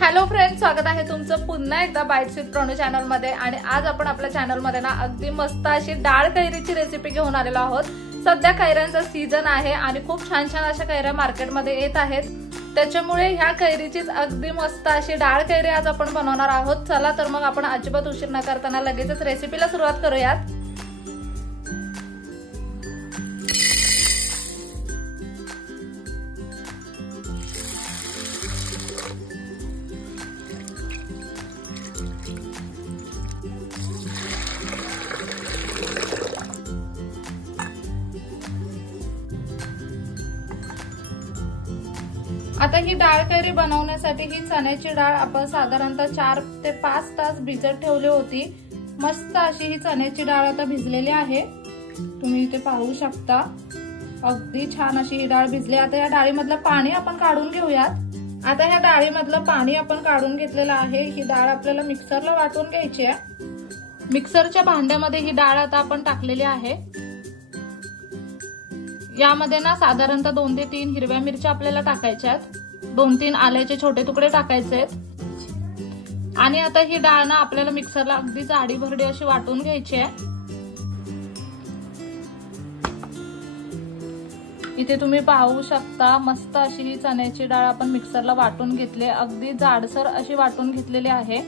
Hello friends, स्वागत आहे तुमचं पुन्हा एकदा बाईट्स विथ प्रणू चॅनल मध्ये। आणि आज आपण आपल्या चॅनल मध्ये ना अगदी मस्त अशी डाळ कैरीची रेसिपी घेऊन आलेलो आहोत। सध्या कैऱ्यांचा सीजन आहे आणि खूप छान छान अशा कैऱ्या मार्केटमध्ये येत आहेत, त्याच्यामुळे ह्या कैरीचीच अगदी मस्त अशी डाळ कैरी आज आपण बनवणार आहोत। चला तर मग आपण अजिबात उशीर न करताना लगेचच रेसिपीला सुरुवात करूयात। आता ही डाळ कैरी बनवण्यासाठी ही चण्याची डाळ आपण साधारणतः 4 ते 5 तास भिजत ठेवली होती। मस्त अशी ही चण्याची डाळ आता भिजलेली आहे, तुम्ही इथे पाहू शकता। अगदी छान अशी ही डाळ भिजली। आता या डाळीमधलं पाणी आपण काढून घेऊयात। आता ह्या डाळीमधलं पाणी आपण काढून घेतलेलं आहे। ही डाळ आपल्याला मिक्सरला वाटून घ्यायची आहे। मिक्सरच्या भांड्यामध्ये ही डाळ आता आपण टाकलेली आहे। यामध्ये ना साधारणतः 2 ते 3 हिरव्या मिरच्या आपल्याला टाकायच्या आहेत, 2-3 आल्याचे छोटे तुकडे टाकायचे आहेत। आणि आता ही डाळ ना आपल्याला मिक्सरला अगदी जाडी भरडी अशी वाटून घ्यायची आहे। इथे तुम्ही पाहू शकता, मस्त अशी ही चण्याची डाळ आपण मिक्सरला वाटून घेतली, अगदी जाडसर अशी वाटून घेतलेली आहे।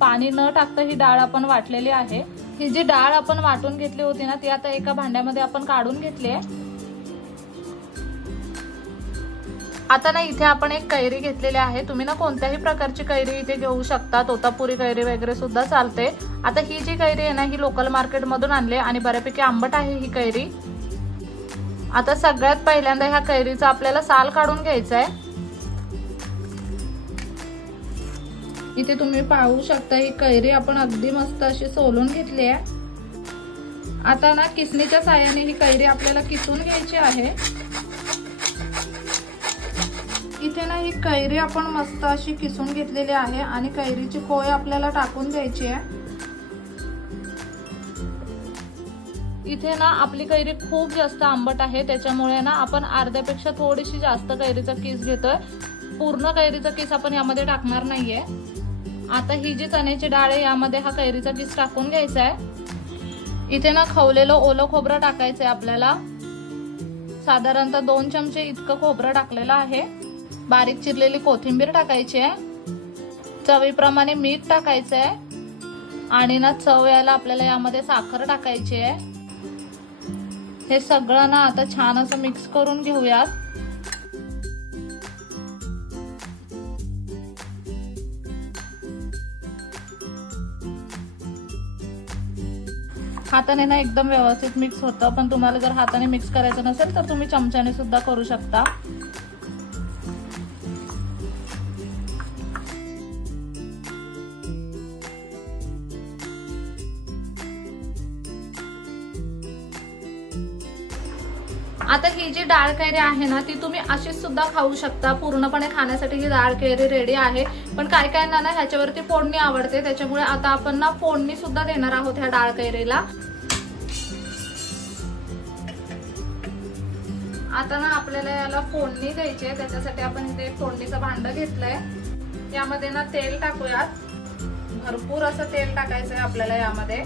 पाणी न टाकता ही डाळ आपण वाटलेली आहे। ही जी डाळ आपण वाटून घेतली होती ना, ती आता एका भांड्यामध्ये आपण काढून घेतली आहे। आता ना इथे आपण एक कैरी घेतलेली आहे। तुम्ही ना कोणत्याही प्रकारची कैरी इथे घेऊ शकता, तोतापुरी कैरी वगैरे सुद्धा चालते। आता ही जी कैरी आहे ना, ही लोकल मार्केट मधून आणली आणि बऱ्यापैकी आंबट आहे ही कैरी। आता सगळ्यात पहिल्यांदा ह्या कैरीचा आपल्याला साल काढून घ्यायचा आहे। इथे तुम्ही पाहू शकता, ही कैरी आपण अगदी मस्त अशी सोलून घेतली आहे। आता ना किसणीच्या साहाय्याने ही कैरी आपल्याला किसून घ्यायची आहे। इथे ना ही कैरी आपण मस्त अशी किसून घेतलेली आहे आणि कैरीची कोय आपल्याला टाकून द्यायची आहे। इथे ना आपली कैरी खूप जास्त आंबट आहे, त्याच्यामुळे ना आपण अर्ध्यापेक्षा थोडीशी जास्त कैरीचा किस घेतोय। पूर्ण कैरीचा किस आपण यामध्ये टाकणार नाहीये। आता ही जी चण्याची डाळ आहे, यामध्ये हा कैरीचा किस टाकून घ्यायचा आहे। इथे ना खवलेलं ओलं खोबरं टाकायचंय आपल्याला, साधारणतः 2 चमचे इतकं खोबरं टाकलेलं आहे। बारीक चिरलेली कोथिंबीर टाकायची आहे, चवीप्रमाणे मीठ टाकायचं आहे आणि ना चव यायला आपल्याला यामध्ये साखर टाकायची आहे। हे सगळं ना आता छान असं मिक्स करून घेऊयात। हाताने ना एकदम व्यवस्थित मिक्स होतं, पण तुम्हाला जर हाताने मिक्स करायचं नसेल तर तुम्ही चमच्याने सुद्धा करू शकता। आता ही जी डाळ कैरी आहे ना, ती तुम्ही अशीच सुद्धा खाऊ शकता। पूर्णपणे खाण्यासाठी ही डाळ कैरी रेडी आहे, पण काय काय ना ह्याच्यावरती फोडणी आवडते, त्याच्यामुळे आता आपण ना फोडणी सुद्धा देणार आहोत ह्या डाळ कैरीला। आता ना आपल्याला याला फोडणी द्यायची आहे, त्याच्यासाठी आपण इथे फोडणीचं भांड घेतलंय। यामध्ये ना तेल टाकूयात, भरपूर असं तेल टाकायचंय आपल्याला यामध्ये।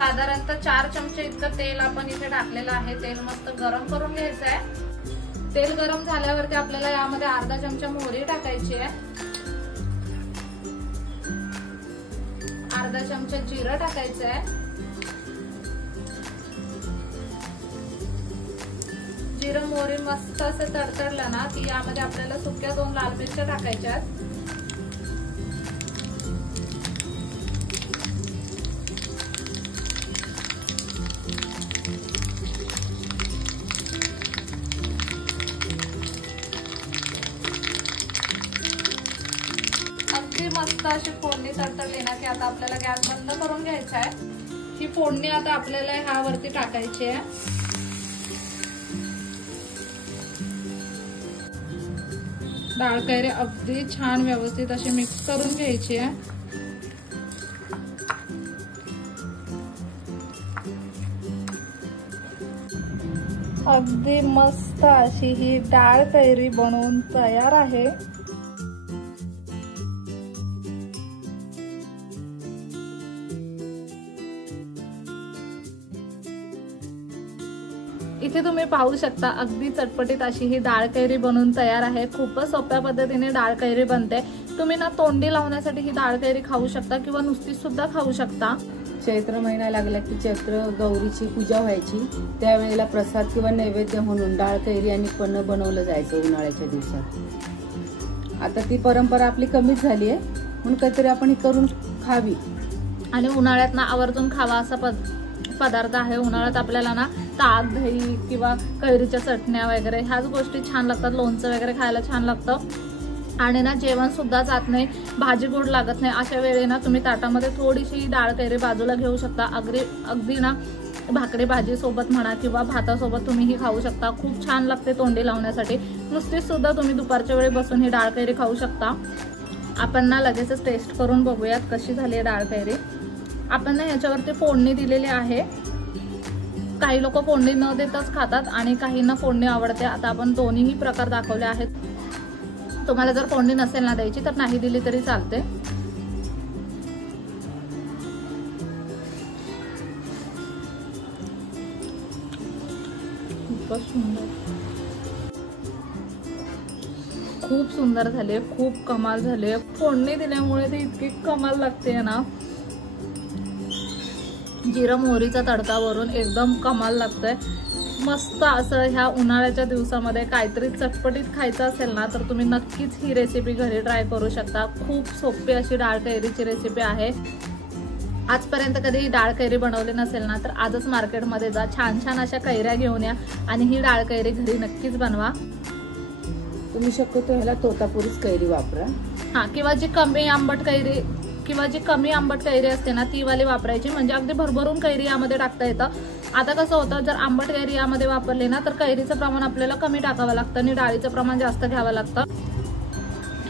साधारणतः 4 चमचे इतकं तेल आपण इथे टाकलेलं आहे। तेल मस्त गरम करून घ्यायचं आहे। तेल गरम झाल्यावरती आपल्याला यामध्ये अर्धा चमचा मोहरी टाकायची आहे, अर्धा चमचा जिरं टाकायचं आहे। जिरं मोहरी मस्त असं तडतडलं ना की यामध्ये आपल्याला सुक्या 2 लाल मिरच्या टाकायच्या आहेत। मस्त अशी फोडणी तडतडली ना की आता आपल्याला गॅस बंद करून घ्यायचा आहे। ही फोडणी आता आपल्याला ह्यावरती टाकायची आहे। डाळ कैरी अगदी छान व्यवस्थित अशी मिक्स करून घ्यायची आहे। अगदी मस्त अशी ही डाळ कैरी बनवून तयार आहे। इथे तुम्ही पाहू शकता अगदी चटपटीत अशी ही डाळ कैरी बनवून तयार आहे। खूपच सोप्या पद्धतीने डाळ कैरी बनते। तुम्ही ना तोंडी लावण्यासाठी ही डाळ कैरी खाऊ शकता किंवा नुसती सुद्धा खाऊ शकता। चैत्र महिना लागला की चैत्र गौरीची पूजा व्हायची, त्यावेळेला प्रसाद किंवा नैवेद्य म्हणून डाळ कैरी आणि पन्ह बनवलं जायचं उन्हाळ्याच्या दिवसात। आता ती परंपरा आपली कमीच झाली आहे, म्हणून काहीतरी आपण ही करून खावी आणि उन्हाळ्यात ना आवर्जून खावा असा पदार्थ आहे। उन्हाळ्यात आपल्याला ना ताक, दही किंवा कैरीच्या चटण्या वगैरे ह्याच गोष्टी छान लागतात। लोणचं वगैरे खायला छान लागतं आणि ना जेवण सुद्धा जात नाही, भाजी गोड लागत नाही। अशा वेळी ना तुम्ही ताटामध्ये थोडीशी डाळ कैरी बाजूला घेऊ शकता। अगदी ना भाकरी भाजी सोबत म्हणा किंवा भातासोबत तुम्ही ही खाऊ शकता। खूप छान लागते तोंडी लावण्यासाठी। नुसतीच सुद्धा तुम्ही दुपारच्या वेळी बसून ही डाळ कैरी खाऊ शकता। आपण ना लगेचच टेस्ट करून बघूयात कशी झाली डाळ कैरी। आपण ना याच्यावरती फोडणी दिलेली आहे। काही लोक फोडणी न देताच खातात आणि काहींना फोडणी आवडते। आता आपण दोन्हीही प्रकार दाखवले आहेत। तुम्हाला जर फोडणी नसेल ना द्यायची तर नाही दिली तरी चालते। खूपच सुंदर, खूप सुंदर झाले, खूप कमाल झाले। फोडणी दिल्यामुळे ते इतकी कमाल लागते ना, जिरा मोहरीचा तडका वरून एकदम कमाल लागतंय। मस्त असं ह्या उन्हाळ्याच्या दिवसामध्ये काहीतरी चटपटीत खायचं असेल ना तर तुम्ही नक्कीच ही रेसिपी घरी ट्राय करू शकता। खूप सोपी अशी डाळ कैरीची रेसिपी आहे। आजपर्यंत कधी डाळ कैरी बनवली नसेल ना तर आजच मार्केटमध्ये जा, छान छान अशा कैऱ्या घेऊन या आणि ही डाळ कैरी घरी नक्कीच बनवा। तुम्ही शक्यतो ह्याला तोतापुरीच कैरी वापरा, हा, किंवा जी कमी आंबट कैरी असते ना ती वाली वापरायची, म्हणजे अगदी भरभरून कैरी यामध्ये टाकता येतं। आता कसं होतं, जर आंबट कैरी यामध्ये वापरली ना तर कैरीचं प्रमाण आपल्याला कमी टाकावं लागतं आणि डाळीचं प्रमाण जास्त घ्यावं लागतं।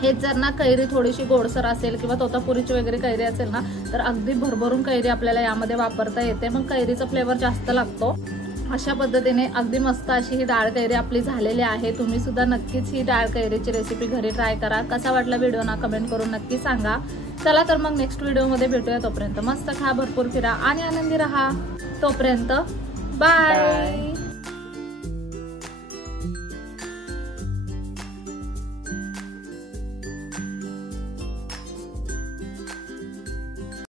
हेच जर ना कैरी थोडीशी गोडसर असेल किंवा तोतापुरीची वगैरे कैरी असेल ना तर अगदी भरभरून कैरी आपल्याला यामध्ये वापरता येते, मग कैरीचा फ्लेवर जास्त लागतो। अशा पद्धतीने अगदी मस्त अशी ही डाळ कैरी आपली झालेली आहे। तुम्ही सुद्धा नक्कीच ही डाळ कैरीची रेसिपी घरी ट्राय करा। कसा वाटला व्हिडिओ ना कमेंट करून नक्की सांगा। चला तर मग नेक्स्ट व्हिडिओमध्ये भेटूया। तोपर्यंत मस्त खा, भरपूर फिरा आणि आनंदी राहा। तोपर्यंत बाय।